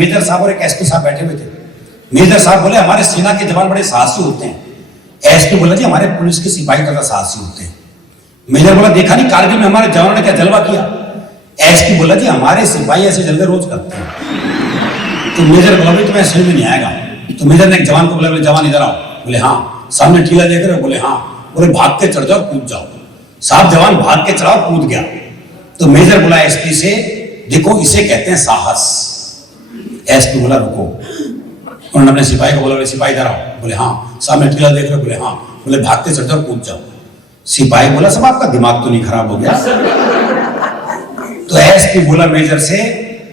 Major साहब और एक एसपी साहब बैठे हुए थे। मेजर साहब बोले हमारे सेना के जवान बड़े साहसी होते हैं। एसपी बोला जी हमारे पुलिस के सिपाही ज्यादा साहसी होते हैं। मेजर बोला देखा नहीं कारगिल में हमारे जवानों ने क्या जलवा किया। एसपी बोला जी हमारे सिपाही ऐसे जलवे रोज करते हैं। तो मेजर बोला भाई तुम्हें समझ में नहीं आएगा। तो मेजर ने एक जवान को बोला जवान इधर आओ। बोले हाँ। सामने टीला देख रहे हो? बोले हाँ। बोले भाग के चढ़ जाओ कूद जाओ। साहब जवान भाग के चढ़ाओ कूद गया। तो मेजर बोला एसपी से देखो इसे कहते हैं साहस। एसपी बोला रुको। उन्होंने अपने सिपाही को बोला सिपाही इधर आओ। बोले हाँ। सामने टीला देख रहे हो? बोले हाँ। बोले भाग के चढ़ जाओ कूद जाओ। सिपाही बोला सब आपका दिमाग तो नहीं खराब हो गया? तो एसपी बोला मेजर से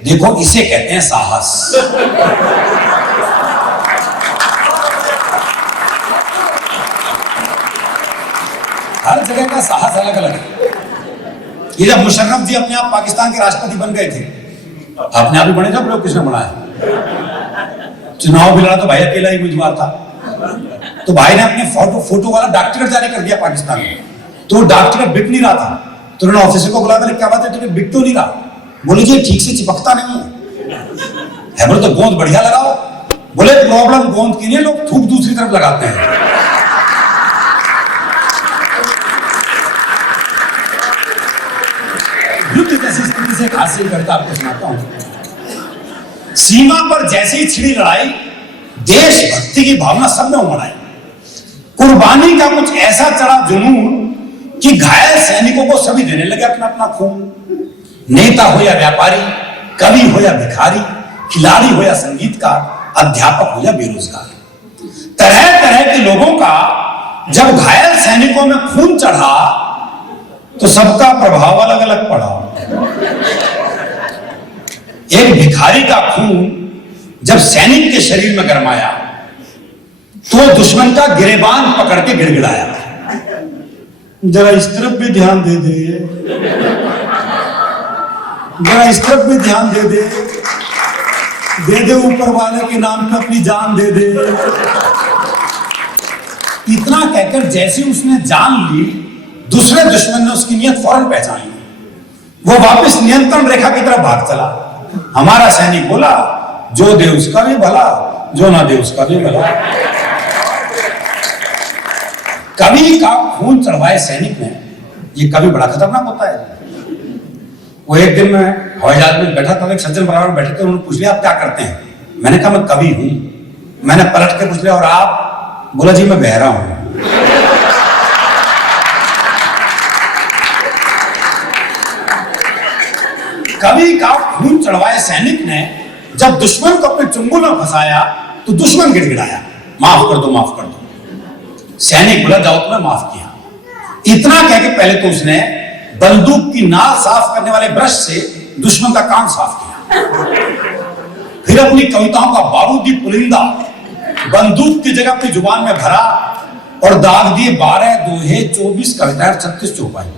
देखो इसे कहते हैं साहस। हर जगह का साहस अलग अलग है। ये जब मुशर्रफ जी अपने आप पाकिस्तान के राष्ट्रपति बन गए थे, अपने आप ही बने थे, प्रयोग किसने बनाया? चुनाव भी लड़ा तो भाई अकेला ही उम्मीदवार था। तो भाई ने अपने फोटो वाला डाक टिकट जारी कर दिया पाकिस्तान में। तो डाक टिकट बिक नहीं रहा था। तो उन्होंने ऑफिसर को बुलाया क्या बात है टिकट बिक तो नहीं रहा? बोले जी ठीक से चिपकता नहीं है। बोले तो गोंद बढ़िया लगाओ। बोले प्रॉब्लम गोंद की नहीं, लोग थूक दूसरी तरफ लगाते हैं। युद्ध जैसी स्थिति से हासिल करता आपको सुनाता हूं। सीमा पर जैसे ही छिड़ी लड़ाई, देशभक्ति की भावना सब में उमड़ आई। कुर्बानी का कुछ ऐसा चढ़ा जुनून कि घायल सैनिकों को सभी देने लगे अपना अपना खून। नेता हो या व्यापारी, कवि हो या भिखारी, खिलाड़ी हो या संगीतकार, अध्यापक हो या बेरोजगार, तरह तरह के लोगों का जब घायल सैनिकों में खून चढ़ा तो सबका प्रभाव अलग अलग पड़ा। एक भिखारी का खून जब सैनिक के शरीर में गरमाया तो दुश्मन का गिरेबान पकड़ के गिड़गिड़ाया, जरा इस तरफ भी ध्यान दे दे, जरा इस तरफ भी ध्यान दे दे, दे दे ऊपर वाले के नाम पे अपनी जान दे दे। इतना कहकर जैसे उसने जान ली, दूसरे दुश्मन ने उसकी नियत फौरन पहचान ली। वो वापस नियंत्रण रेखा की तरफ भाग चला। हमारा सैनिक बोला जो दे उसका भी भला, जो ना दे उसका भी भला। कवि का खून चढ़वाए सैनिक ने, ये कवि बड़ा खतरनाक होता है। वो एक दिन मैं हवाई जहाज में बैठा था, एक सज्जन बराबर बैठे थे, उन्होंने पूछ लिया आप क्या करते हैं? मैंने कहा मैं कवि हूं। मैंने पलट के पूछ लिया और आप? बोला जी मैं बहरा हूं। कवि का खून चढ़वाए सैनिक ने जब दुश्मन को अपने चुंगल में फंसाया तो दुश्मन गिड़गिड़ाया, माफ कर दो माफ कर दो। सैनिक बोला जाओ तुम्हें माफ किया। इतना कह के पहले तो उसने बंदूक की नाल साफ करने वाले ब्रश से दुश्मन का कान साफ किया। फिर अपनी कविताओं का बारूदी पुलिंदा बंदूक की जगह अपनी जुबान में भरा और दाग दिए 12 दोहे 24 कविताएं 36 चौपाई।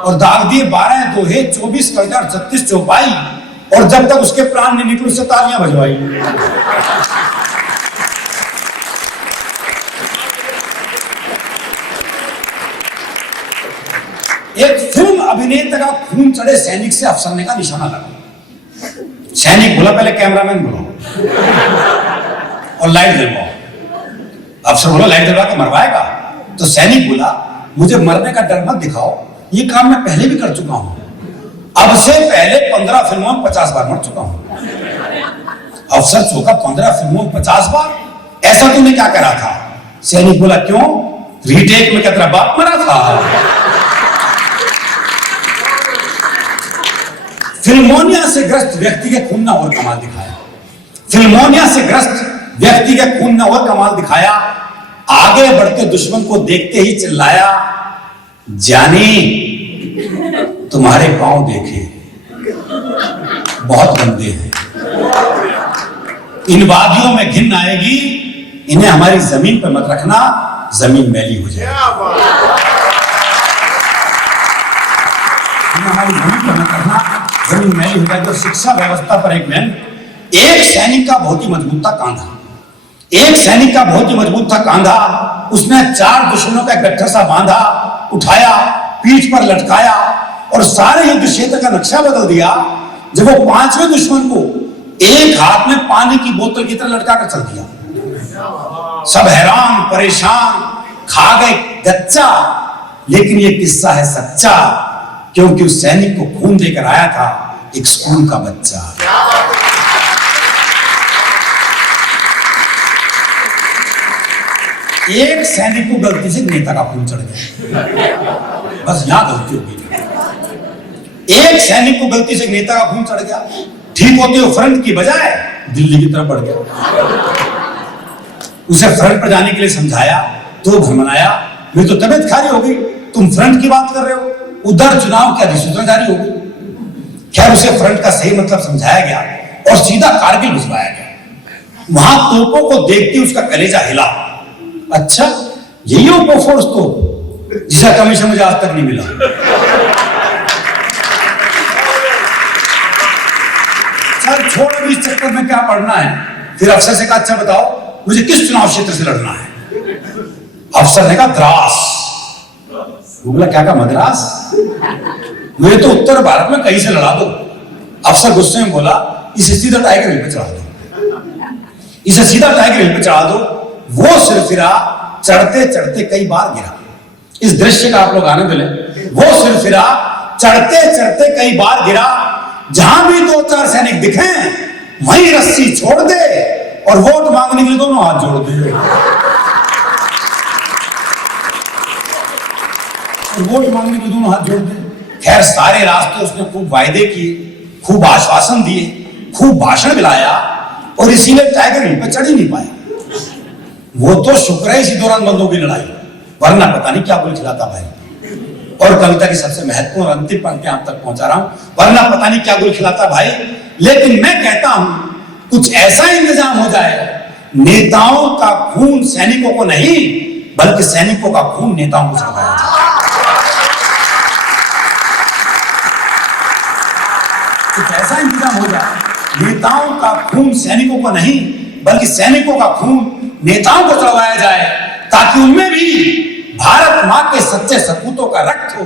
और दाग दिए 12 दोहे 24 कविता 36 चौपाई। और जब तक उसके प्राण नहीं निकले उससे तालियां बजवाई। एक फिल्म अभिनेता का खून चढ़े सैनिक से अफसर ने का निशाना लगा। सैनिक बोला पहले कैमरामैन बुलाओ और लाइट जलवाओ। अफसर बोला लाइट जलवा के मरवाएगा? तो सैनिक बोला मुझे मरने का डर मत दिखाओ, ये काम मैं पहले भी कर चुका हूं। अब से पहले 15 फिल्मों में 50 बार मर चुका हूं। अफसर चौका 15 फिल्मों में 50 बार? ऐसा तूने क्या करा था? सैनिक बोला क्यों? रीटेक में क्या तेरा बाप मरा था? फिल्मोनिया से ग्रस्त व्यक्ति के खून ने और कमाल दिखाया। फिल्मोनिया से ग्रस्त व्यक्ति के खून ने और कमाल दिखाया। आगे बढ़ते दुश्मन को देखते ही चिल्लाया, जानी तुम्हारे पांव देखे बहुत गंदे हैं, इन वादियों में घिन आएगी, इन्हें हमारी जमीन पर मत रखना, जमीन मैली हो जाएगी। हमारी जमीन पर मत रखना, जमीन मैली हो जाएगी। तो शिक्षा व्यवस्था पर एक सैनिक का बहुत ही मजबूत था कांधा। एक सैनिक का बहुत ही मजबूत था कांधा। उसने 4 दुश्मनों का गट्ठर सा बांधा, उठाया, पीठ पर लटकाया और सारे युद्ध क्षेत्र का नक्शा बदल दिया। जब वो 5वें दुश्मन को एक हाथ में पानी की बोतल की तरह लटका कर चल दिया। सब हैरान परेशान, खा गए गच्चा। लेकिन ये किस्सा है सच्चा, क्योंकि उस सैनिक को खून देकर आया था एक स्कूल का बच्चा। एक सैनिक को गलती से नेता का खून चढ़ गया, बस यहां गलती हो गई। एक सैनिक को गलती से नेता का खून चढ़ गया, ठीक होते हुए फ्रंट की बजाय दिल्ली की तरफ बढ़ गया। उसे फ्रंट पर जाने के लिए समझाया तो भरमनाया, मेरी तो तबीयत खारी हो गई, तुम फ्रंट की बात कर रहे हो, उधर चुनाव की अधिसूचना जारी हो गई। खैर उसे फ्रंट का सही मतलब समझाया गया और सीधा कारगिल भिजवाया गया। वहां तोपों को देखते ही उसका कलेजा हिला। अच्छा, यही हो बोफोर्स तोप जिसका कमीशन मुझे आज तक नहीं मिला। चल छोड़, अभी इस चक्कर में क्या पढ़ना है। फिर अफसर से कहा, अच्छा बताओ मुझे किस चुनाव क्षेत्र से लड़ना है। अफसर ने कहा द्रास। बोला क्या कहा, मद्रास? मुझे तो उत्तर भारत में कहीं से लड़ा दो। अफसर गुस्से में बोला, इसे सीधा टाइगर हिल पे चढ़ा दो, इसे सीधा टाइगर हिल पे चढ़ा दो। वो सिरफिरा चढ़ते चढ़ते कई बार गिरा। इस दृश्य का आप लोग आनंद लें। वो सिरफिरा चढ़ते चढ़ते कई बार गिरा, जहां भी दो चार सैनिक दिखे वहीं रस्सी छोड़ दे और वोट मांगने के लिए दोनों हाथ जोड़ दे। वोट मांगने के लिए दोनों हाथ जोड़ दे। खैर सारे रास्ते उसने खूब वायदे किए, खूब आश्वासन दिए, खूब भाषण दिलाया और इसीलिए टाइगर हिल पे चढ़ ही नहीं पाया। वो तो शुक्र है इसी दौरान बंदों की लड़ाई, वरना पता नहीं क्या बोल खिलाता भाई। और कविता की सबसे महत्वपूर्ण और अंतिम पंक्ति आप तक पहुंचा रहा हूं, वरना पता नहीं क्या गुल खिलाता भाई। लेकिन मैं कहता हूं कुछ ऐसा इंतजाम हो जाए, नेताओं का खून सैनिकों को नहीं बल्कि सैनिकों का खून नेताओं को चढ़ाया जाए। कुछ ऐसा इंतजाम हो जाए, नेताओं का खून सैनिकों को नहीं बल्कि सैनिकों का खून नेताओं को चढ़वाया जाए, ताकि उनमें भी भारत मां के सच्चे सपूतों का रक्त हो।